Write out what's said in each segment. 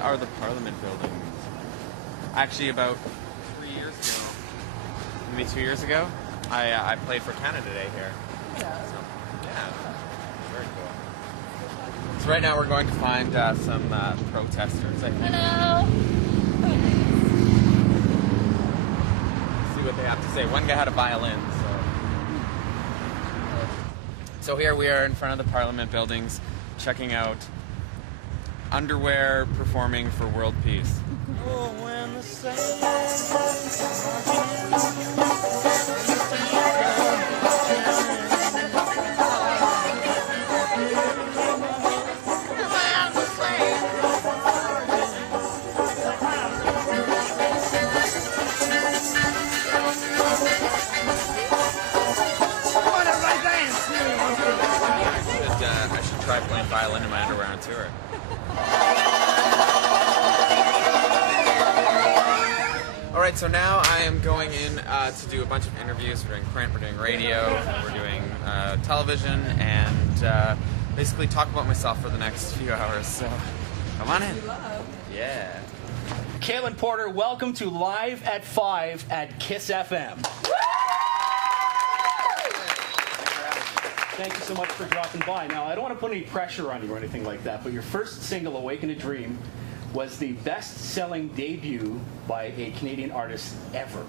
are the Parliament buildings. Actually, about 3 years ago, maybe 2 years ago, I played for Canada Day here. Yeah. So, yeah, very cool. So right now we're going to find some protesters, I think. Hello. See what they have to say. One guy had a violin, so here we are in front of the Parliament buildings, checking out Underwear performing for world peace. Oh, when the sun I should try playing violin in my underwear on tour. All right, so now I am going in to do a bunch of interviews. We're doing print, we're doing radio, we're doing television, and basically talk about myself for the next few hours. So come on in. Yeah. Kalan Porter, welcome to Live at 5 at KISS FM. Thank you so much for dropping by. Now, I don't want to put any pressure on you or anything like that, but your first single, Awaken a Dream, was the best-selling debut by a Canadian artist ever.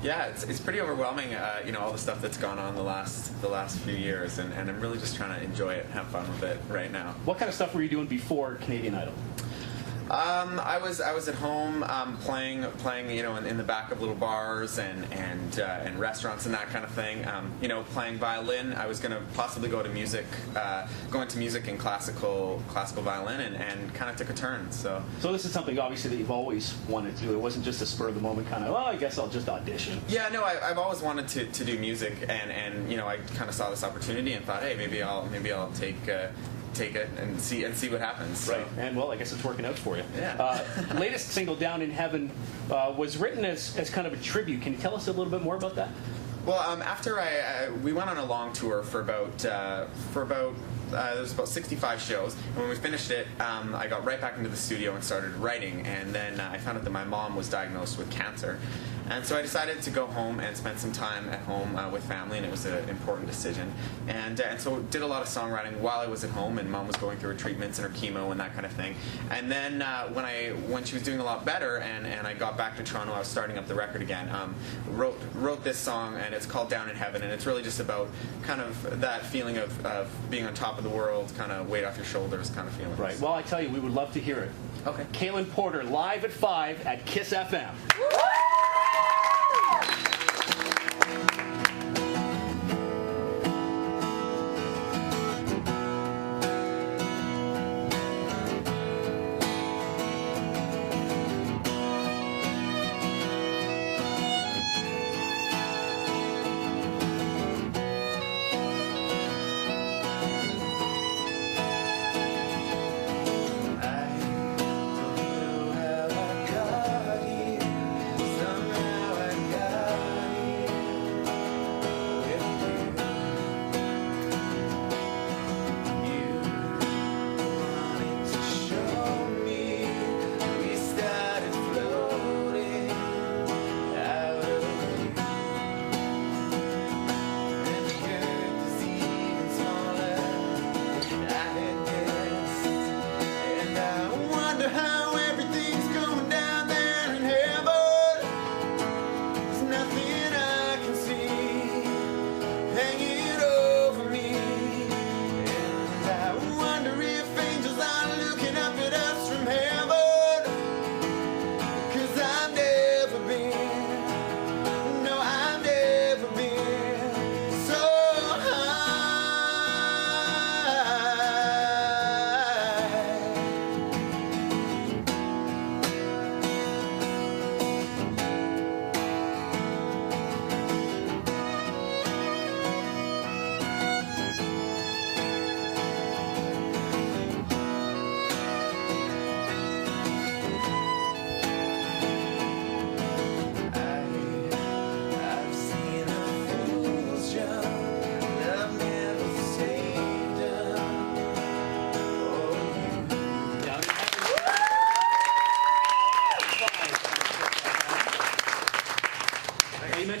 Yeah, it's pretty overwhelming, you know, all the stuff that's gone on the last few years, and I'm really just trying to enjoy it and have fun with it right now. What kind of stuff were you doing before Canadian Idol? I was at home playing you know in the back of little bars and restaurants and that kind of thing. You know, playing violin. I was going to possibly go into music and classical violin, and kind of took a turn. So this is something obviously that you've always wanted to do. It wasn't just a spur of the moment kind of, oh, I guess I'll just audition. Yeah, no, I've always wanted to do music, and you know, I kind of saw this opportunity and thought, hey, maybe I'll take it and see what happens. So. Right, and well, I guess it's working out for you. Yeah. Latest single, Down in Heaven, was written as kind of a tribute. Can you tell us a little bit more about that? Well, after we went on a long tour for about there was about 65 shows, and when we finished it, I got right back into the studio and started writing, and then I found out that my mom was diagnosed with cancer, and so I decided to go home and spend some time at home with family, and it was an important decision, and so did a lot of songwriting while I was at home, and Mom was going through her treatments and her chemo and that kind of thing, and then when she was doing a lot better, and I got back to Toronto, I was starting up the record again, wrote this song, and it's called Down in Heaven, and it's really just about kind of that feeling of being on top of the world, kind of weight off your shoulders kind of feeling. Right. Well, I tell you, we would love to hear it. Okay. Kalan Porter, live at 5 at KISS FM.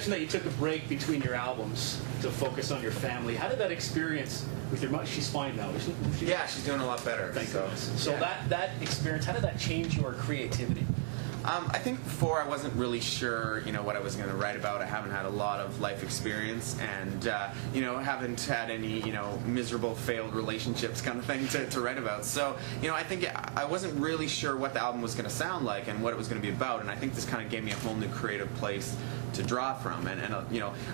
mentioned that you took a break between your albums to focus on your family. How did that experience with your mom? She's fine now, isn't she? Yeah, she's doing a lot better. Thank goodness. So yeah. that experience, how did that change your creativity? I think before I wasn't really sure, what I was going to write about. I haven't had a lot of life experience, and haven't had any, miserable, failed relationships kind of thing to write about. So, I think I wasn't really sure what the album was going to sound like and what it was going to be about. And I think this kind of gave me a whole new creative place to draw from. And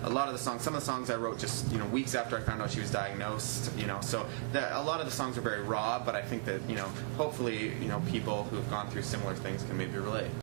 a lot of the songs, some of the songs I wrote just weeks after I found out she was diagnosed. So a lot of the songs are very raw, but I think that hopefully people who have gone through similar things can maybe relate.